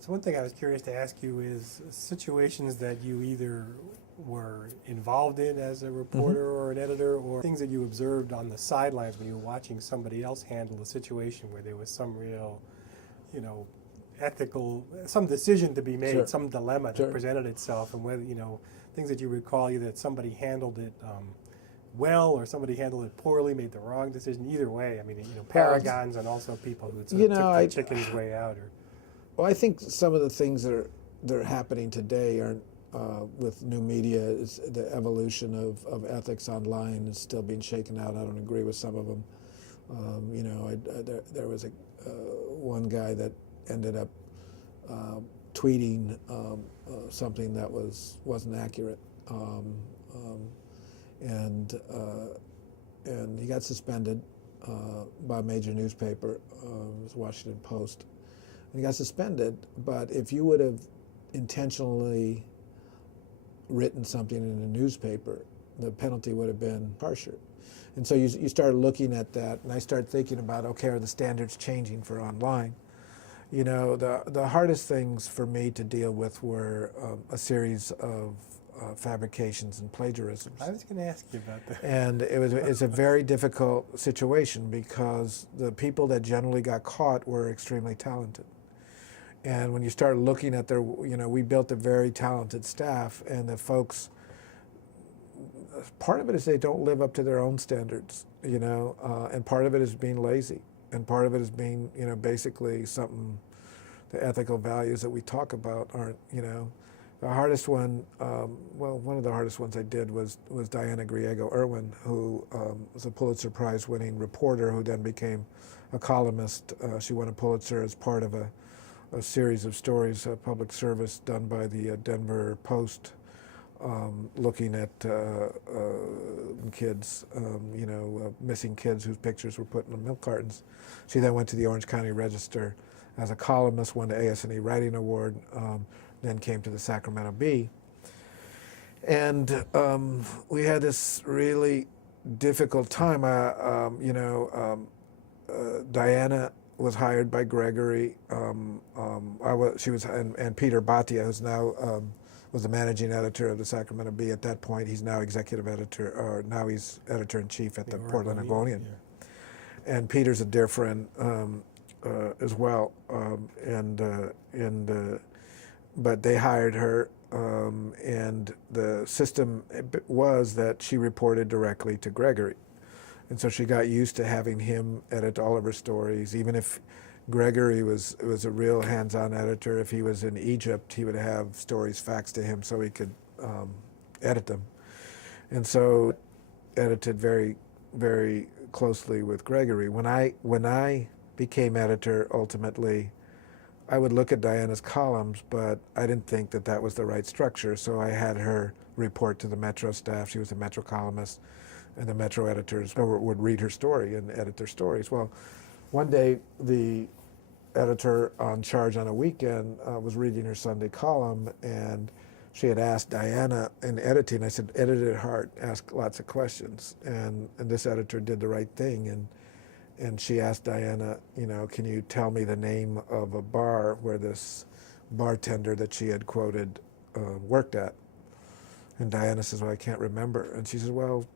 So one thing I was curious to ask you is situations that you either were involved in as a Hmm. reporter or an editor, or things that you observed on the sidelines when you were watching somebody else handle a situation where there was some real, you know, ethical, some decision to be made, Sure, some dilemma that sure. presented itself, and whether, things that you recall either that somebody handled it well or somebody handled it poorly, made the wrong decision. Either way, I mean, Well, paragons and also people who sort you of know, took the chicken's way out. Or I think some of the things that are happening today are with new media is the evolution of ethics online is still being shaken out. I don't agree with some of them. There was one guy that ended up uh, tweeting something that wasn't accurate, um, and he got suspended by a major newspaper. It was Washington Post. And he got suspended. But if you would have intentionally written something in a newspaper, the penalty would have been harsher. And so you start looking at that, and I start thinking about, okay, are the standards changing for online? The hardest things for me to deal with were a series of fabrications and plagiarisms. I was going to ask you about that. And it's a very difficult situation because the people that generally got caught were extremely talented. And when you start looking at we built a very talented staff, and the folks, part of it is they don't live up to their own standards, and part of it is being lazy, and part of it is being, basically the ethical values that we talk about aren't, The hardest one, one of the hardest ones I did was Diana Griego-Irwin, who was a Pulitzer Prize winning reporter who then became a columnist. She won a Pulitzer as part of a series of stories, public service done by the Denver Post, looking at kids, missing kids whose pictures were put in milk cartons. She then went to the Orange County Register as a columnist, won the AS&E Writing Award, then came to the Sacramento Bee. And we had this really difficult time. Diana was hired by Gregory. And Peter Bhatia, who's now was the managing editor of the Sacramento Bee at that point. He's now executive editor, or now he's editor-in-chief at the Portland Oregonian. Yeah. And Peter's a dear friend as well. But they hired her, and the system was that she reported directly to Gregory. And so she got used to having him edit all of her stories. Even if Gregory was a real hands-on editor, if he was in Egypt, he would have stories faxed to him so he could edit them. And so edited very, very closely with Gregory. When I became editor, ultimately, I would look at Diana's columns, but I didn't think that that was the right structure. So I had her report to the Metro staff. She was a Metro columnist, and the Metro editors would read her story and edit their stories. Well, one day the editor on charge on a weekend was reading her Sunday column, and she had asked Diana in editing. I said, edit it hard, ask lots of questions. And this editor did the right thing. And she asked Diana, can you tell me the name of a bar where this bartender that she had quoted worked at? And Diana says, well, I can't remember. And she says, well,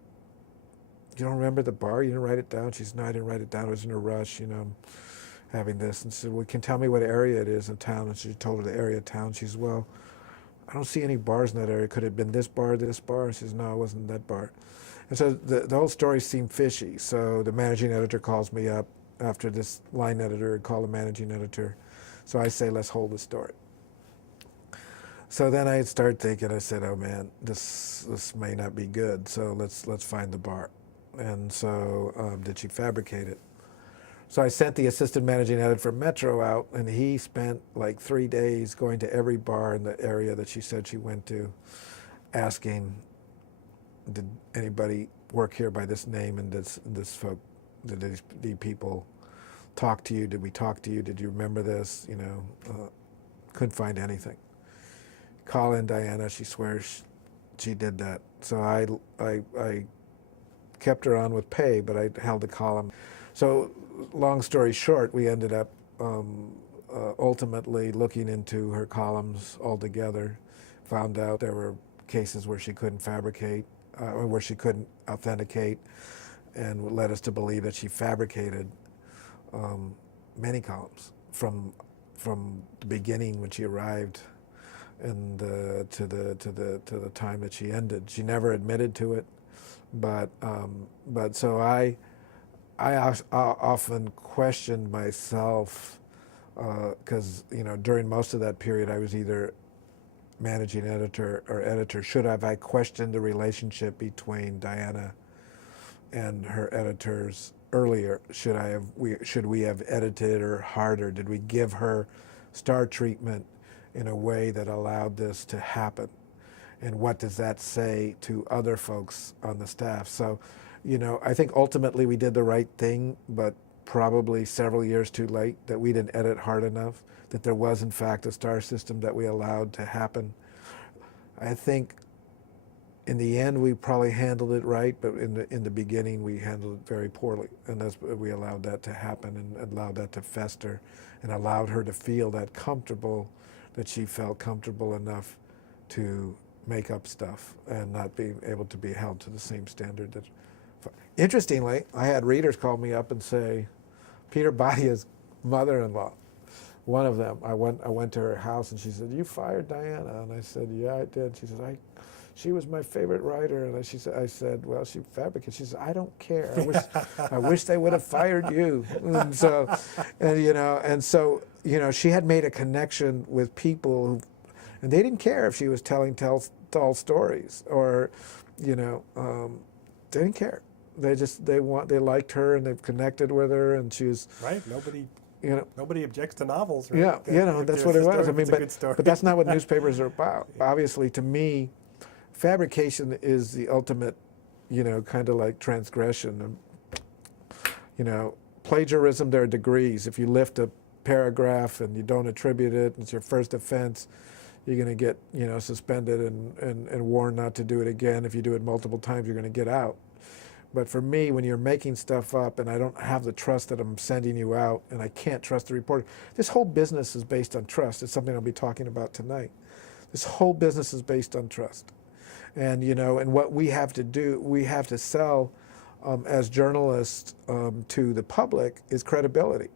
you don't remember the bar? You didn't write it down? She says, no, I didn't write it down. I was in a rush, having this. And she said, well, can you tell me what area it is in town? And she told her the area of town. She says, well, I don't see any bars in that area. Could it have been this bar, this bar? And she says, no, it wasn't that bar. And so the whole story seemed fishy. So the managing editor calls me up after this line editor called the managing editor. So I say, let's hold the story. So then I started thinking, I said, oh man, this may not be good. So let's find the bar. And so did she fabricate it? So I sent the assistant managing editor for Metro out, and he spent like 3 days going to every bar in the area that she said she went to, asking, did anybody work here by this name, and did these people talk to you? Did we talk to you? Did you remember this? Couldn't find anything. Call in Diana, she swears she did that. So I kept her on with pay, but I held the column. So long story short, we ended up ultimately looking into her columns altogether, found out there were cases where she couldn't fabricate, or where she couldn't authenticate, and led us to believe that she fabricated many columns from the beginning when she arrived and to the time that she ended. She never admitted to it, but so I often questioned myself because during most of that period I was either managing editor or editor. Should have I questioned the relationship between Diana and her editors earlier? Should we have edited her harder? Did we give her star treatment in a way that allowed this to happen? And what does that say to other folks on the staff? So, I think ultimately we did the right thing, but probably several years too late, that we didn't edit hard enough, that there was in fact a star system that we allowed to happen. I think in the end we probably handled it right, but in the beginning we handled it very poorly, and we allowed that to happen and allowed that to fester and allowed her to feel that she felt comfortable enough to make up stuff and not being able to be held to the same standard. That, interestingly, I had readers call me up and say, Peter Badia's mother-in-law, one of them, I went to her house and she said, "You fired Diana?" And I said, "Yeah, I did." She said, "She was my favorite writer." And I said, "Well, she fabricated." She said, "I don't care. I wish they would have fired you." And so, she had made a connection with people who, and they didn't care if she was telling tall stories or, they didn't care. They liked her and they've connected with her, and she was right. Nobody objects to novels, right? Yeah, that's what it was. I mean, but that's not what newspapers are about. Yeah. Obviously, to me, fabrication is the ultimate, kind of like transgression. Plagiarism, there are degrees. If you lift a paragraph and you don't attribute it, it's your first offense, you're going to get, suspended and warned not to do it again. If you do it multiple times, you're going to get out. But for me, when you're making stuff up and I don't have the trust that I'm sending you out and I can't trust the reporter, this whole business is based on trust. It's something I'll be talking about tonight. This whole business is based on trust. And, and what we have to do, we have to sell as journalists to the public is credibility.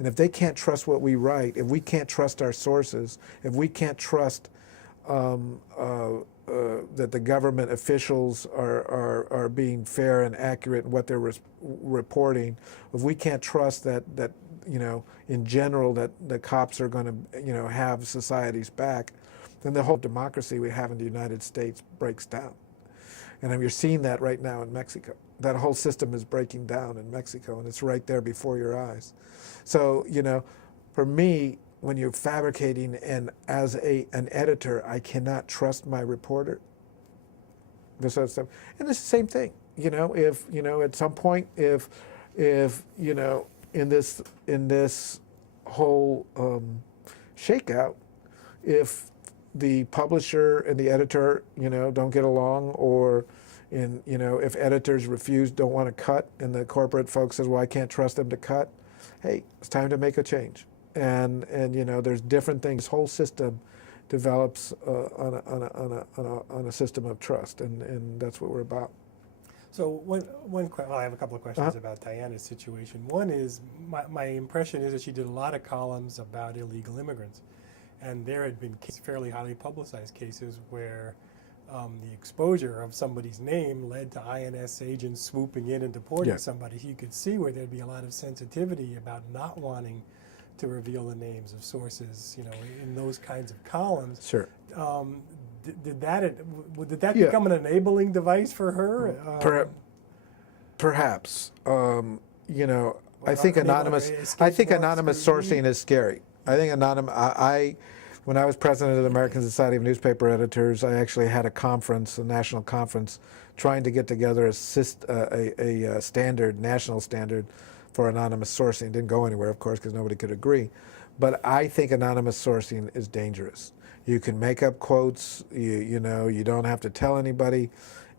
And if they can't trust what we write, if we can't trust our sources, if we can't trust that the government officials are being fair and accurate in what they're reporting, if we can't trust that in general that the cops are going to have society's back, then the whole democracy we have in the United States breaks down. And you're seeing that right now in Mexico. That whole system is breaking down in Mexico, and it's right there before your eyes. So, for me, when you're fabricating, and as an editor, I cannot trust my reporter. And it's the same thing. If at some point, if in this whole shakeout, if the publisher and the editor, don't get along, or if editors don't want to cut, and the corporate folks says, "Well, I can't trust them to cut," hey, it's time to make a change. And there's different things. This whole system develops on a system of trust, and that's what we're about. So I have a couple of questions about Diana's situation. One is, my impression is that she did a lot of columns about illegal immigrants, and there had been fairly highly publicized cases where the exposure of somebody's name led to INS agents swooping in and deporting somebody. You could see where there'd be a lot of sensitivity about not wanting to reveal the names of sources, in those kinds of columns. Sure. Did that become an enabling device for her? Perhaps. I think anonymous sourcing is scary. I think when I was president of the American Society of Newspaper Editors, I actually had a national conference, trying to get together a national standard for anonymous sourcing. It didn't go anywhere, of course, because nobody could agree. But I think anonymous sourcing is dangerous. You can make up quotes. You don't have to tell anybody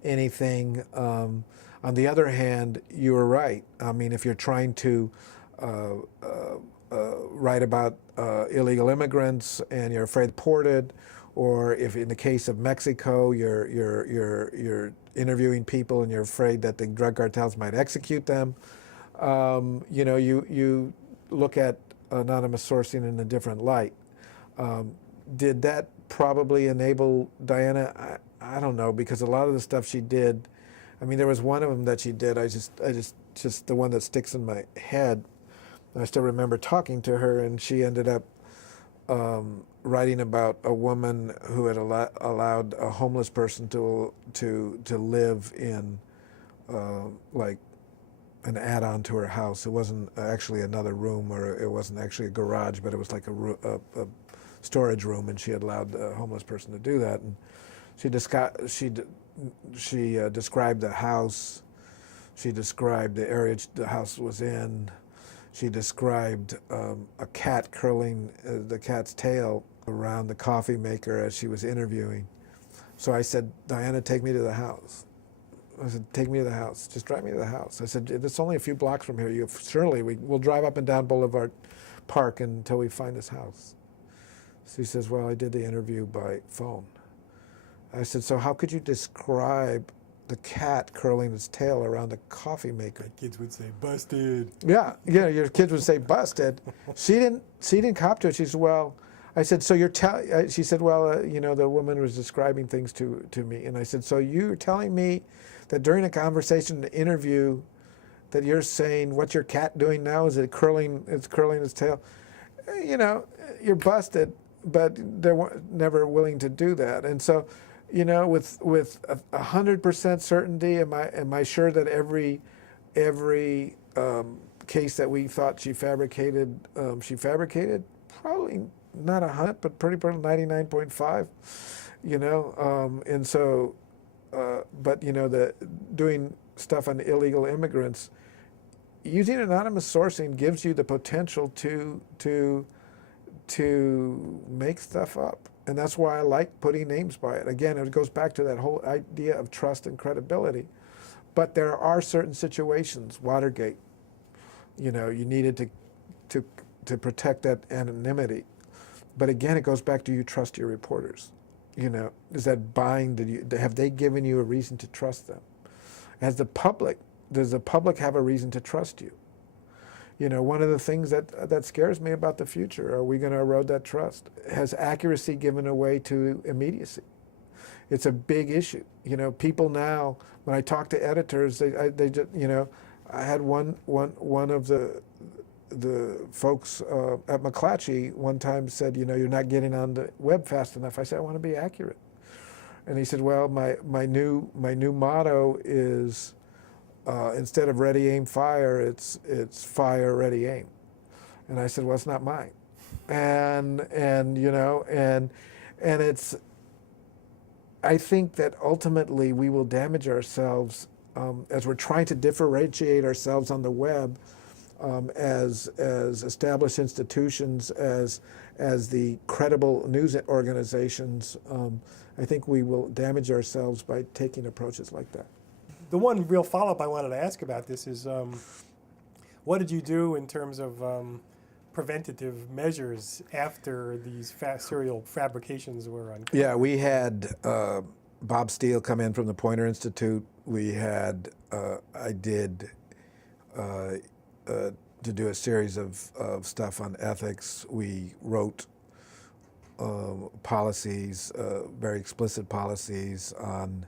anything. On the other hand, you were right. I mean, if you're trying to write about illegal immigrants and you're afraid deported, or if in the case of Mexico you're interviewing people and you're afraid that the drug cartels might execute them. You look at anonymous sourcing in a different light. Did that probably enable Diana? I don't know, because a lot of the stuff she did, I mean, there was one of them that she did. I just the one that sticks in my head. I still remember talking to her, and she ended up writing about a woman who had allowed a homeless person to live in like an add-on to her house. It wasn't actually another room, or it wasn't actually a garage, but it was like a storage room, and she had allowed the homeless person to do that. And she described the house. She described the area the house was in. She described a cat curling the cat's tail around the coffee maker as she was interviewing. So I said, Diana, take me to the house. I said, take me to the house. Just drive me to the house. I said, it's only a few blocks from here. We'll drive up and down Boulevard Park until we find this house. She says, well, I did the interview by phone. I said, so how could you describe the cat curling its tail around the coffee maker? My kids would say, busted. Yeah, your kids would say, busted. She didn't cop to it. She said, well, I said, so she said, well, the woman was describing things to me. And I said, so you're telling me that during a conversation, an interview, that you're saying, what's your cat doing now? Is it curling its tail? You're busted, but they're never willing to do that. And so, with 100% certainty, am I sure that every case that we thought she fabricated? Probably not 100, but pretty 99.5. And so, but the doing stuff on illegal immigrants, using anonymous sourcing gives you the potential to make stuff up. And that's why I like putting names by it. Again, it goes back to that whole idea of trust and credibility. But there are certain situations, Watergate, you needed to protect that anonymity. But again, it goes back to you trust your reporters. Is that buying? Have they given you a reason to trust them? Does the public have a reason to trust you? One of the things that scares me about the future, are we going to erode that trust? Has accuracy given away to immediacy? It's a big issue. People now, when I talk to editors, they just, I had one of the folks at McClatchy one time said, you're not getting on the web fast enough. I said, I want to be accurate. And he said, well, my new motto is, instead of ready, aim, fire, it's fire, ready, aim. And I said, well, it's not mine. And it's, I think that ultimately we will damage ourselves as we're trying to differentiate ourselves on the web as established institutions, as the credible news organizations. I think we will damage ourselves by taking approaches like that. The one real follow-up I wanted to ask about this is, what did you do in terms of preventative measures after these serial fabrications were uncovered? Yeah, we had Bob Steele come in from the Poynter Institute. We had, I did to do a series of stuff on ethics. We wrote policies, very explicit policies on,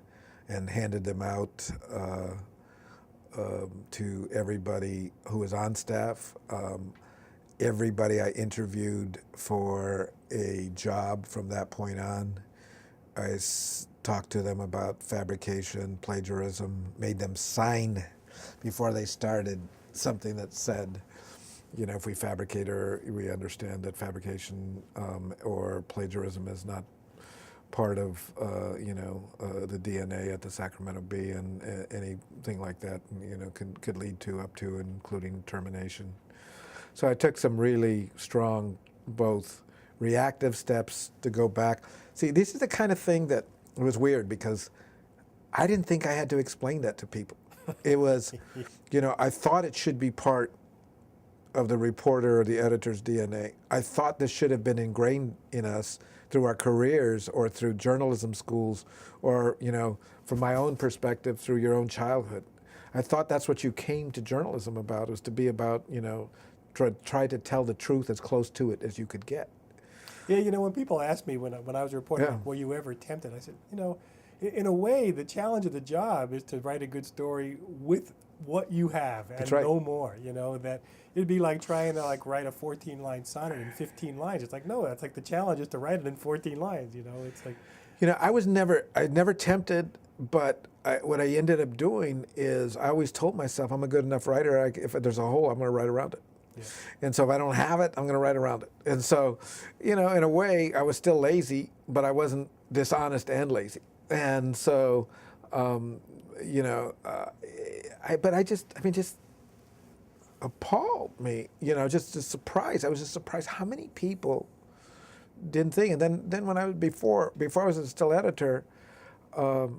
and handed them out to everybody who was on staff. Everybody I interviewed for a job from that point on, I talked to them about fabrication, plagiarism, made them sign before they started something that said, if we fabricate, or we understand that fabrication or plagiarism is not part of the DNA at the Sacramento Bee, and anything like that could lead to up to including termination. So I took some really strong both reactive steps to go back. See, this is the kind of thing that was weird, because I didn't think I had to explain that to people. It was, I thought it should be part of the reporter or the editor's DNA. I thought this should have been ingrained in us through our careers or through journalism schools or, from my own perspective, through your own childhood. I thought that's what you came to journalism about, was to be about, try to tell the truth as close to it as you could get. Yeah, when people ask me when I was reporting, Yeah. were you ever tempted? I said, in a way, the challenge of the job is to write a good story with what you have and That's right. no more. That it'd be like trying to write a 14-line sonnet in 15 lines. It's like, no, that's like the challenge is to write it in 14 lines. It's like. I never tempted, but what I ended up doing is I always told myself I'm a good enough writer. If there's a hole, I'm going to write around it. Yeah. And so if I don't have it, I'm going to write around it. And so, in a way, I was still lazy, but I wasn't dishonest and lazy. And so, just appalled me, just surprised. I was just surprised how many people didn't think. And then when I was, before I was still editor, I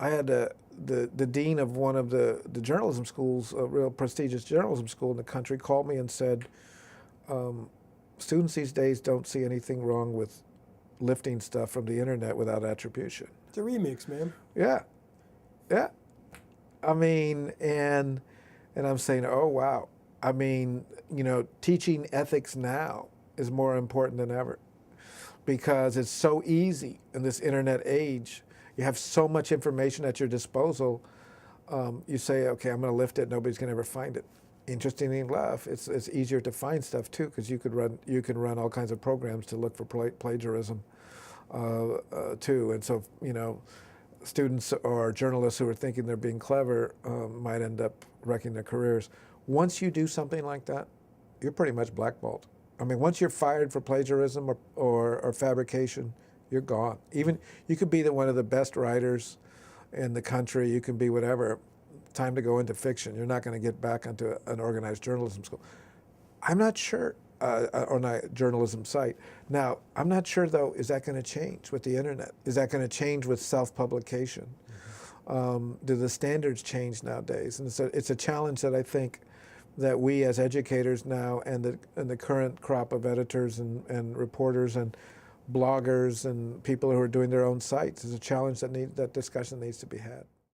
had the dean of one of the journalism schools, a real prestigious journalism school in the country, called me and said, students these days don't see anything wrong with lifting stuff from the internet without attribution. It's a remix, man. Yeah. And I'm saying, oh, wow. Teaching ethics now is more important than ever because it's so easy in this internet age. You have so much information at your disposal. You say, okay, I'm going to lift it. Nobody's going to ever find it. Interestingly enough, it's easier to find stuff too because you can run all kinds of programs to look for plagiarism too. And so students or journalists who are thinking they're being clever might end up wrecking their careers. Once you do something like that, you're pretty much blackballed. Once you're fired for plagiarism or fabrication, you're gone. Even you could be one of the best writers in the country. You can be whatever. Time to go into fiction. You're not going to get back into an organized journalism school. I'm not sure on a journalism site. Now, I'm not sure though. Is that going to change with the internet? Is that going to change with self-publication? Do the standards change nowadays? And it's a challenge that I think that we as educators now and the current crop of editors and reporters and bloggers and people who are doing their own sites is a challenge that discussion needs to be had.